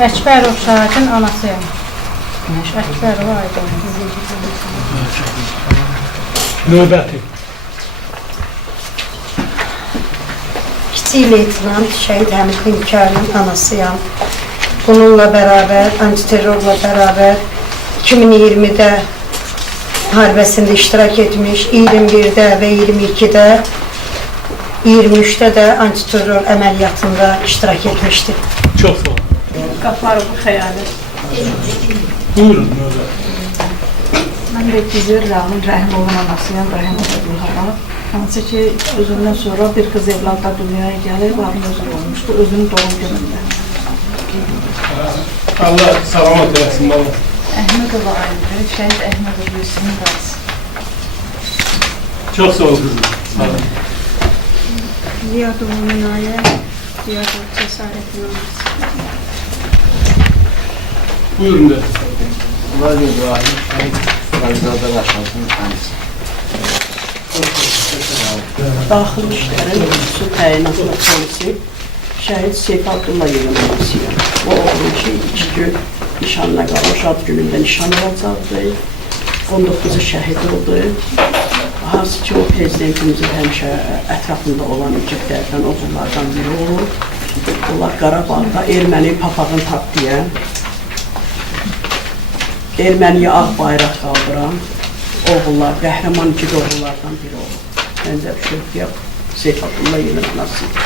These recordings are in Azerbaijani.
Əkbərov Şahidin anasıyam. Əkbərova aid Növbəti. Kiçik leytinant Şəhid Həmid Hünkârın anasıyam. Bununla bərabər, antiterrorla bərabər 2020-də müharibəsində iştirak etmiş, 21-də və 22-də, 23-də də antiterror əməliyyatında iştirak etmişdir. Çox sağ olun. Qafarov Xəyali. Buyurun, növbəti. Mən də Güzər Rahman Rəhimovun anasıyam, Rəhimov Əbdülhava. Hansı ki, özündən sonra bir qız evladda dünyaya gəlir, babın özü olmuşdu, özünün doğum günündə. Allah salamat eləsin, baba. Əhmədova ayrı, Şəhid Əhmədov Yusuf'un qarşısı. Çox sağ ol kızım. Sağ olun. Ziyadova Minayə, Ziyadov Cəsarətin anası. Buyurun da. Vali İbrahim, Valizadə Rəşadın anası. Daxili İşlərin Su Təyinatlı Polisi Şəhid Seyf Abdullayevin anasıyam. O oğlum ki, 2 gün nişanına qalmış, ad günündə nişan olacaqdı. 19-u şəhid oldu. Hansı ki, o prezidentimizin həmişə ətrafında olan igidlərdən, oğullardan biri olur. Onlar Qarabağda erməni papağın tapdıya, erməniyə ağ bayraq qaldıran oğullar, qəhrəman igid oğullardan biri olur. Məncə Şövkiyə Seyf Abdullayevin anasıydı.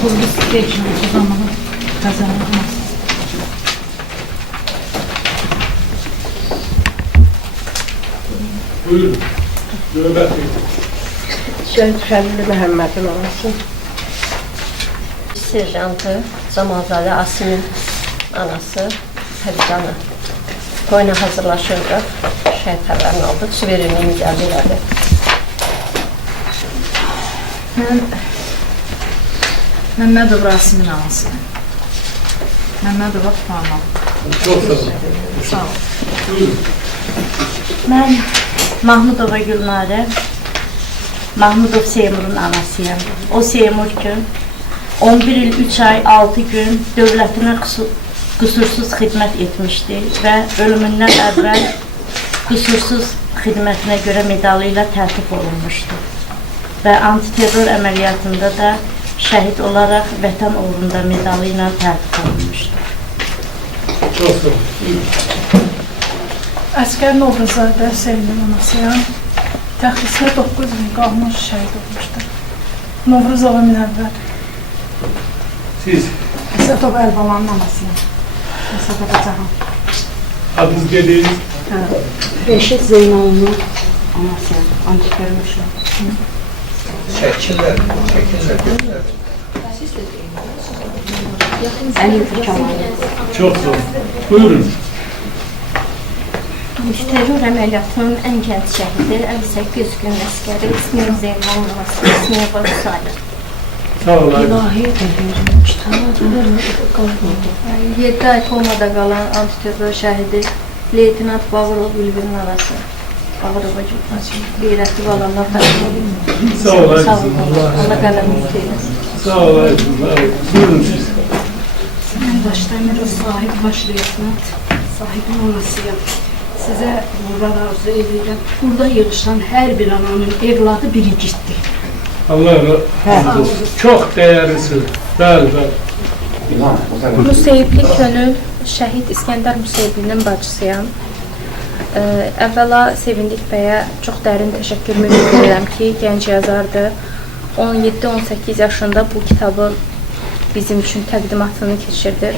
Kıbrıs Geçmiş zamanı kazanılmaz. Buyurun. Növbəti. Şəhid Xəlil Məhəmmədin anası. Serjantı Camalzadə Asimin anası Həbicanı. Toyuna hazırlaşırdıq. Şəhid xəbərini aldıq. Suverenliyimiz əldə elədi. Mən Məmmədov Rasimin anası. Məmmədova Tufanov. Çox sağ olun. Sağ ol. Buyurun. Mən Mahmudova Gülnarə, Mahmudov Seymurun anasıyam. O Seymur ki, 11 il 3 ay 6 gün dövlətinə qüsursuz xidmət etmişdi və ölümündən əvvəl qüsursuz xidmətinə görə medalı ilə təltif olunmuşdu. Və antiterror əməliyyatında da şəhid olaraq vətən uğrunda medalı ilə təltif olunmuşdu. Çox sağ olun. Əskər Novruzzadə Sevinin anasıyam. Təxlisinə 9 gün qalmış şəhid olmuşdur. Novruzova Minəvvər. Siz Əsədov Əlbalanın anasıyam. Əsədov Cahan. adınız gediniz. Reşid Zeynalının anasıyam. Antiterrorla. Şəkillər. Əliyev Kəmalı. Çox sağ olun. Buyurun. Terror əməliyyatının ən gənc şəhidi 58 gün əskəri İsmail Zeynalın anası İsmail Vəlisaylı. Sağ olun. İlahi edilmiş, tanıdılır. 7 ay komada qalan antiterror şəhidi Leytinat Bağırov Bülbülün anası. Bağırova qeyrətli balanlar tanıdılır. Sağ olun. Sağ olun. Allah qələmimiz eyləsin. Sağ olun. Buyurun siz. Mən Daşdəmirov Sahib Baş Leytinat, sahibin anasıyam. Sizə uğurlar arzu edirəm. Burada yığışan hər bir ananın evladı biricikdir. Allah razı olsun. Çox dəyərlisiniz. Bəli, bəli. Museyibli Könül, şəhid İskəndər Museyiblinin bacısıyam. Əvvəla Sevindik bəyə çox dərin təşəkkürümü bildirirəm ki, gənc yazardır. 17-18 yaşında bu kitabı bizim üçün təqdimatını keçirdir.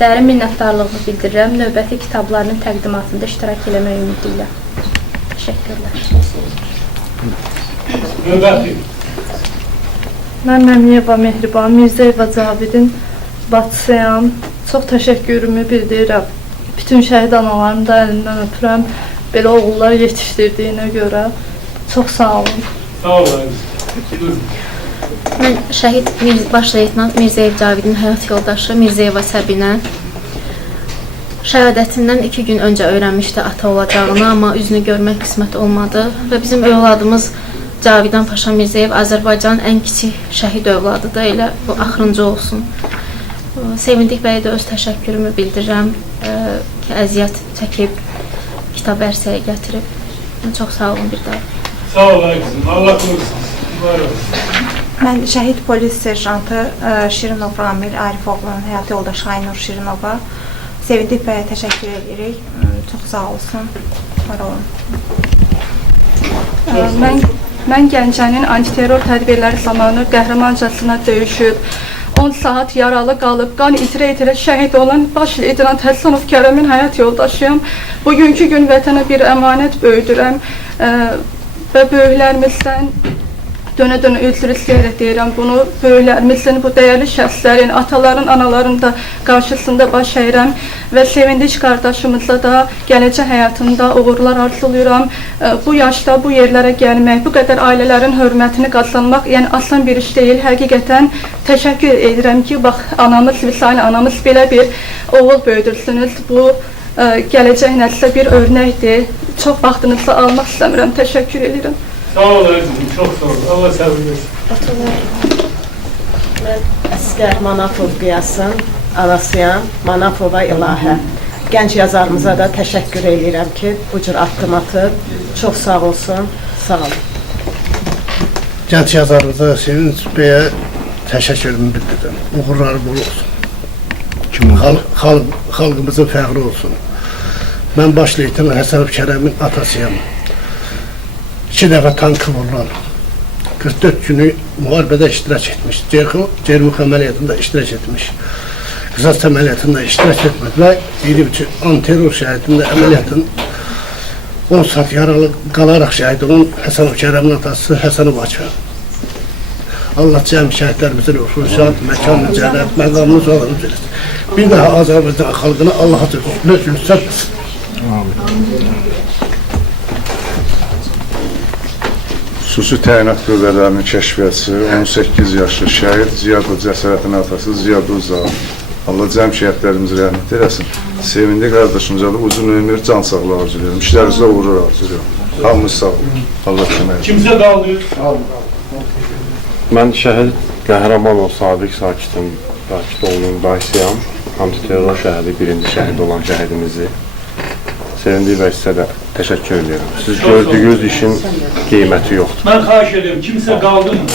Dərin minnətdarlığımı bildirirəm. Növbəti kitablarının təqdimatında iştirak eləmək ümidi ilə. Təşəkkürlər. Növbəti. Mən Məmniyeva Mehriban, Mirzəyeva Cavidin bacısıyam. Çox təşəkkürümü bildirirəm. Bütün şəhid analarımı da əlindən öpürəm. Belə oğullar yetişdirdiyinə görə. Çox sağ olun. Sağ olun. Buyurun. Mən şəhid baş leytenant Mirzəyev Cavidin həyat yoldaşı Mirzəyeva Səbinə. Şəhadətindən 2 gün öncə öyrənmişdi ata olacağını, amma üzünü görmək qismət olmadı və bizim övladımız Cavidan Paşa Mirzayev Azərbaycanın ən kiçik şəhid övladıdır, elə bu axırıncı olsun. Sevindik bəyə də öz təşəkkürümü bildirirəm ki, əziyyət çəkib, kitab ərsəyə gətirib. Çox sağ olun bir daha. Sağ ol ay kızım. Allah korusun. Var olsun. Mən şəhid polis serjantı Şirinov Ramil Arifoğlu'nun həyat yoldaşı Aynur Şirinova Sevindik bəyə təşəkkür edirik. Çox sağ olsun. Var olun. Mən Gəncənin antiterror tədbirləri zamanı qəhrəmancasına döyüşüb, 10 saat yaralı qalıb, qan itirə şəhid olan baş leytenant Həsənov Kərəmin həyat yoldaşıyam. Bugünkü gün vətənə bir əmanət böyüdürəm və böyüklərimizdən dönə-dönə üzr istəyərək deyirəm bunu. Böyüklərimizin, bu dəyərli şəxslərin, ataların, anaların da qarşısında baş əyirəm və Sevindik qardaşımıza da gələcək həyatında uğurlar arzulayıram. Bu yaşda bu yerlərə gəlmək, bu qədər ailələrin hörmətini qazanmaq, yəni asan bir iş deyil. Həqiqətən təşəkkür edirəm ki, bax, anamız, Vüsali anamız belə bir oğul böyüdürsünüz. Bu gələcək nəslə bir örnəkdir. Çox vaxtınızı almaq istəmirəm. Təşəkkür edirəm. Sağ ol əzizim, çox sağ ol. Allah səbir versin. Mən Əsgər Manafov Qiyasın anasıyam, Manafova İlahə. Gənc yazarımıza da təşəkkür edirəm ki, bu cür addım atıb. Çox sağ olsun, sağ olun. Gənc yazarımıza Sevinç bəyə təşəkkürümü bildirirəm. Uğurları bol olsun. Xalqımızın fəxri olsun. Mən baş leytenant Həsənov Kərəmin atasıyam. 2 dəfə tankı vurulan, 44 günü müharibədə iştirak etmiş, Cermux əməliyyatında iştirak etmiş, Qızas əməliyyatında iştirak etmiş və 23 antiterror şəhidində əməliyyatın 10 saat yaralı qalaraq şəhid olan Həsənov Kərəmin atası Həsənov Akif. Allah cəmi şəhidlərimizin ruhunu şad, məkanını cənnət, məqamını zolanı verir. Bir daha Azərbaycan xalqına Allah'a özünü sərbəsin. Xüsusi təyinat qüvvələrinin kəşfiyyatçısı, 18 yaşlı şəhid Ziyadov Cəsarətin atası Ziyadov Zav. Allah cəm şəhidlərimizi rəhmət eləsin. Sevindik qardaşımıza da uzun ömür, can sağlığı arzulayıram. İşlərinizdə uğurlar arzulayıram. Hamınız sağ olun. Allah kömək edin. Kimsə qaldı? Mən şəhid Qəhrəmanov Sadiq Sakitoğlu'nun dayısıyam. Antiterror şəhidi, birinci şəhid olan şəhidimizi. Sevindik və sizə də təşəkkür edirəm. Siz gördüyünüz işin qiyməti yoxdur. Mən xahiş edirəm, kimsə qaldı mı?